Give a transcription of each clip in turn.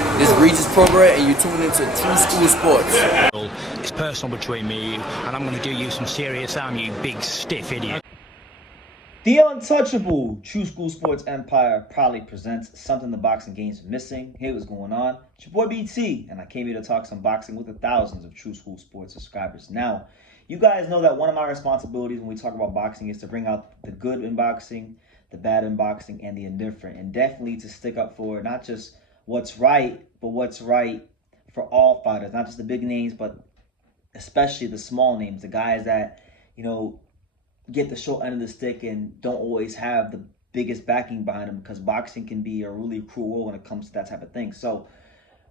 This is Regis Program, and you're tuned into True School Sports. It's personal between me and you, and I'm going to do you some serious harm, you big stiff idiot. The untouchable True School Sports Empire proudly presents something the boxing game's missing. Hey, what's going on? It's your boy BT, and I came here to talk some boxing with the thousands of True School Sports subscribers. Now, you guys know that one of my responsibilities when we talk about boxing is to bring out the good in boxing, the bad in boxing, and the indifferent, and definitely to stick up for not just what's right, but what's right for all fighters, not just the big names, but especially the small names, the guys that, you know, get the short end of the stick and don't always have the biggest backing behind them, because boxing can be a really cruel world when it comes to that type of thing. So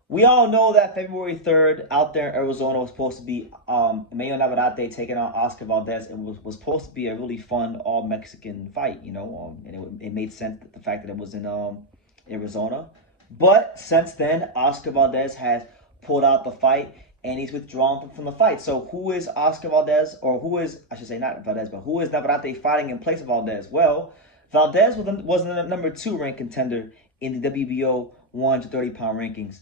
we all know that February 3rd out there in Arizona was supposed to be Emanuel Navarrete taking on Oscar Valdez. It was supposed to be a really fun all-Mexican fight, you know, and it made sense that the fact that it was in Arizona. But since then, Oscar Valdez has pulled out the fight, and he's withdrawn from the fight. So who is Oscar Valdez, or who is, I should say not Valdez, but who is Navarrete fighting in place of Valdez? Well, Valdez was the number 2 ranked contender in the WBO 130-pound rankings.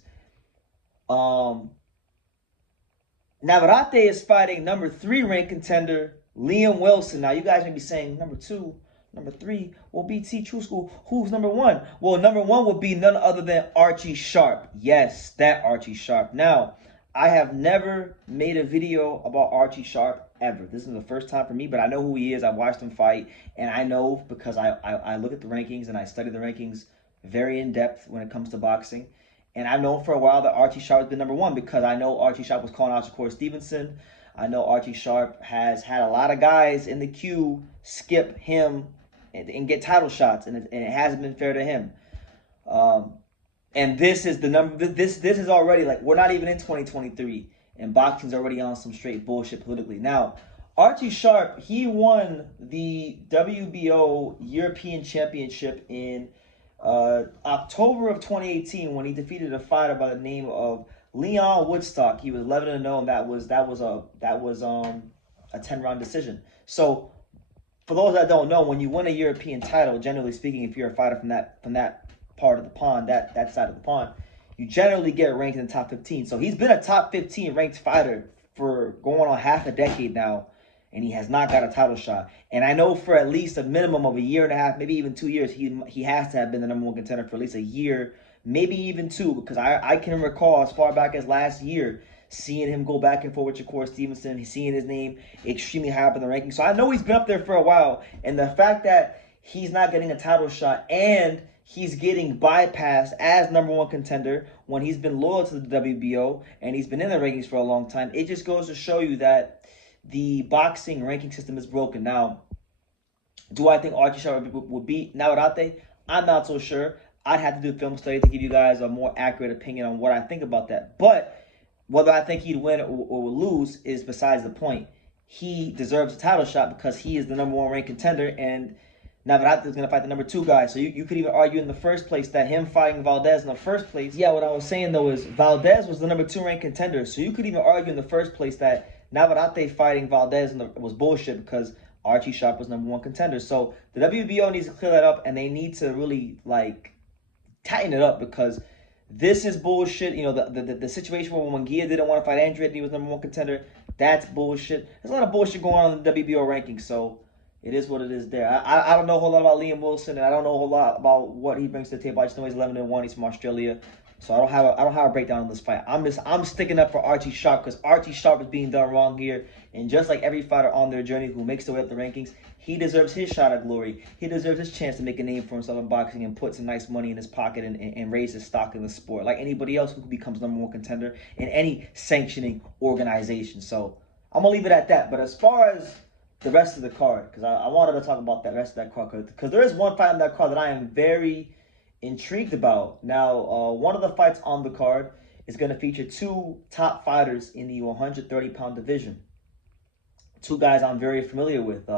Navarrete is fighting number 3 ranked contender, Liam Wilson. Now, you guys may be saying, number 2, number 3, well, BT True School, who's number 1? Well, number 1 would be none other than Archie Sharp. Yes, that Archie Sharp. Now, I have never made a video about Archie Sharp ever. This is the first time for me, but I know who he is. I watched him fight, and I know because I look at the rankings and I study the rankings very in depth when it comes to boxing. And I've known for a while that Archie Sharp has been number 1, because I know Archie Sharp was calling out Shakur Stevenson. I know Archie Sharp has had a lot of guys in the queue skip him and get title shots, and it hasn't been fair to him. And this is the number. This is already, like, we're not even in 2023, and boxing's already on some straight bullshit politically. Now, Archie Sharp, he won the WBO European Championship in October of 2018 when he defeated a fighter by the name of Leon Woodstock. He was 11-0, and that was a 10-round decision. So, for those that don't know, when you win a European title, generally speaking, if you're a fighter from that part of the pond, that side of the pond, you generally get ranked in the top 15. So he's been a top 15 ranked fighter for going on half a decade now, and he has not got a title shot. And I know for at least a minimum of a year and a half, maybe even 2 years, he has to have been the number 1 contender for at least a year, maybe even 2, because I can recall as far back as last year seeing him go back and forth with Shakur Stevenson, seeing his name extremely high up in the rankings. So I know he's been up there for a while, and the fact that he's not getting a title shot and he's getting bypassed as number 1 contender when he's been loyal to the WBO and he's been in the rankings for a long time, it just goes to show you that the boxing ranking system is broken. Now, do I think Archie Sharp would beat Navarrete? I'm not so sure. I'd have to do a film study to give you guys a more accurate opinion on what I think about that. But whether I think he'd win or lose is besides the point. He deserves a title shot because he is the number 1 ranked contender, and Navarrete is going to fight the number 2 guy. So you could even argue in the first place that him fighting Valdez in the first place. Yeah, what I was saying, though, is Valdez was the number 2 ranked contender. So you could even argue in the first place that Navarrete fighting Valdez was bullshit because Archie Sharp was number 1 contender. So the WBO needs to clear that up, and they need to really, like, tighten it up, because this is bullshit. You know, the situation where when Gia didn't want to fight Andrew and he was number 1 contender, that's bullshit. There's a lot of bullshit going on in the WBO rankings, so it is what it is there. I don't know a whole lot about Liam Wilson, and I don't know a whole lot about what he brings to the table. I just know he's 11-1. He's from Australia, so I don't have a breakdown on this fight. I'm sticking up for Archie Sharp, because Archie Sharp is being done wrong here, and just like every fighter on their journey who makes their way up the rankings, he deserves his shot at glory. He deserves his chance to make a name for himself in boxing and put some nice money in his pocket and raise his stock in the sport, like anybody else who becomes number 1 contender in any sanctioning organization. So I'm gonna leave it at that. But as far as the rest of the card, because I wanted to talk about that rest of that card, because there is one fight on that card that I am very intrigued about. Now, one of the fights on the card is going to feature 2 top fighters in the 130-pound division. 2 guys I'm very familiar with.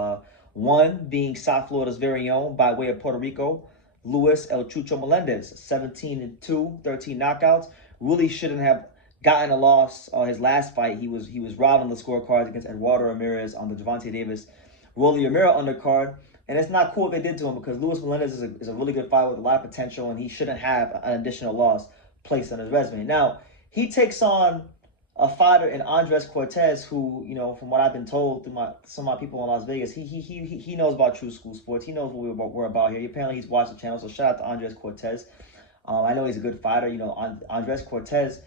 One being South Florida's very own, by way of Puerto Rico, Luis El Chucho Melendez, 17-2, 13 knockouts. Really shouldn't have gotten a loss. His last fight, he was robbed on the scorecards against Eduardo Ramirez on the Gervonta Davis Rolly Romero undercard. And it's not cool what they did to him, because Luis Melendez is a really good fighter with a lot of potential, and he shouldn't have an additional loss. place on his resume. Now, he takes on a fighter in Andres Cortez, who, you know, from what I've been told through some of my people in Las Vegas, he knows about True School Sports. He knows what we're about here. Apparently, he's watched the channel. So shout out to Andres Cortez. I know he's a good fighter. You know, Andres Cortez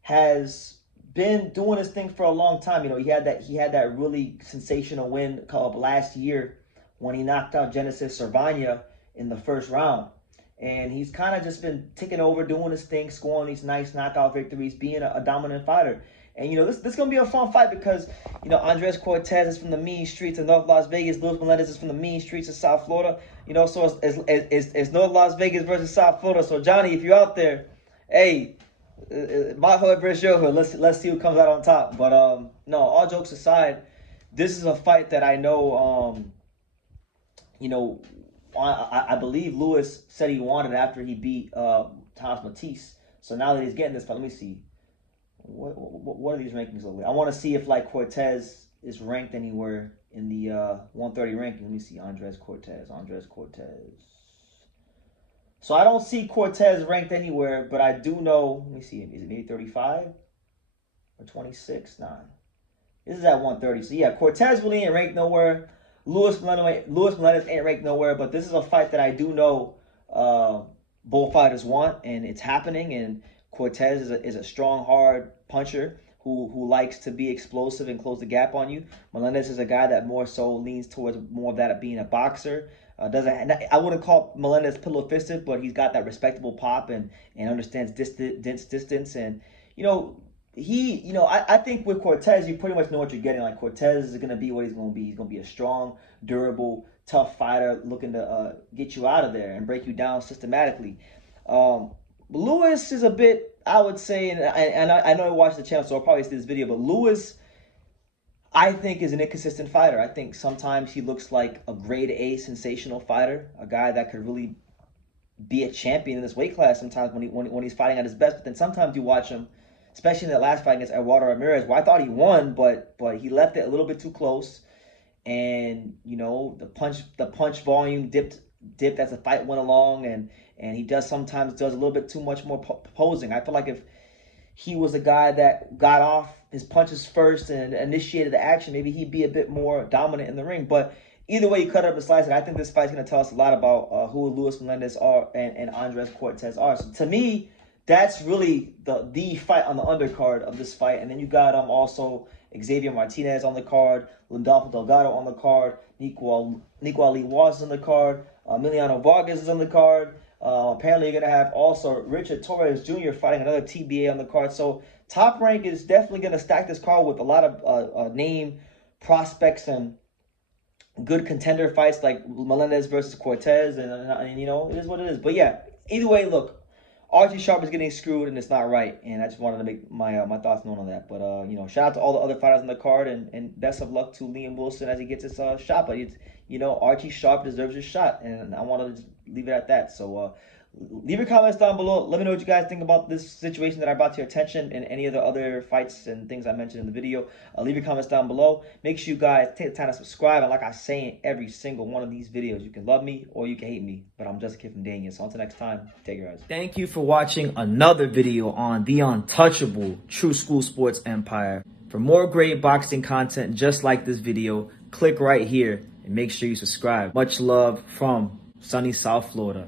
has been doing his thing for a long time. You know, he had that really sensational win last year when he knocked out Genesis Cervania in the first round. And he's kind of just been taking over, doing his thing, scoring these nice knockout victories, being a dominant fighter. And, you know, this is going to be a fun fight because, you know, Andres Cortez is from the mean streets of North Las Vegas. Luis Melendez is from the mean streets of South Florida. You know, so it's North Las Vegas versus South Florida. So, Johnny, if you're out there, hey, my hood versus your hood. Let's see who comes out on top. But, no, all jokes aside, this is a fight that I know, you know, I believe Lewis said he wanted after he beat Thomas Matisse. So now that he's getting this fight, let me see. What are these rankings look like? I want to see if, like, Cortez is ranked anywhere in the 130 ranking. Let me see. Andres Cortez. So I don't see Cortez ranked anywhere, but I do know. Let me see. Is it maybe 35 or 26? Nah. This is at 130. So, yeah, Cortez really ain't ranked nowhere. Luis Melendez ain't ranked nowhere, but this is a fight that I do know both fighters want, and it's happening. And Cortez is a strong, hard puncher who likes to be explosive and close the gap on you. Melendez is a guy that more so leans towards more of that of being a boxer. I wouldn't call Melendez pillow-fisted, but he's got that respectable pop and understands distance. And, you know, I think with Cortez, you pretty much know what you're getting. Like, Cortez is going to be what he's going to be. He's going to be a strong, durable, tough fighter looking to get you out of there and break you down systematically. Lewis is a bit, I would say, and I know I watched the channel, so I'll probably see this video, but Lewis, I think, is an inconsistent fighter. I think sometimes he looks like a grade A sensational fighter, a guy that could really be a champion in this weight class sometimes when he's fighting at his best. But then sometimes you watch him, especially in that last fight against Eduardo Ramirez, where I thought he won, but he left it a little bit too close. And, you know, the punch volume dipped as the fight went along, and he sometimes does a little bit too much more posing. I feel like if he was a guy that got off his punches first and initiated the action, maybe he'd be a bit more dominant in the ring. But either way you cut it up and slice it, I think this fight's going to tell us a lot about who Luis Melendez are and Andres Cortez are. So to me, that's really the fight on the undercard of this fight. And then you got also Xavier Martinez on the card, Landolfo Delgado on the card, Nico Ali Waz on the card, Emiliano Vargas is on the card. Apparently you're going to have also Richard Torres Jr. fighting another TBA on the card. So Top Rank is definitely going to stack this card with a lot of name prospects and good contender fights like Melendez versus Cortez. And, you know, it is what it is. But, yeah, either way, look, Archie Sharp is getting screwed, and it's not right. And I just wanted to make my thoughts known on that. But, you know, shout out to all the other fighters on the card, and best of luck to Liam Wilson as he gets his shot. But, you know, Archie Sharp deserves his shot, and I want to just leave it at that. So, leave your comments down below. Let me know what you guys think about this situation that I brought to your attention and any of the other fights and things I mentioned in the video. Leave your comments down below. Make sure you guys take the time to subscribe. And like I say in every single one of these videos, you can love me or you can hate me, but I'm just a kid from Daniel. So until next time, take care, guys. Thank you for watching another video on the untouchable True School Sports Empire. For more great boxing content just like this video, click right here and make sure you subscribe. Much love from sunny South Florida.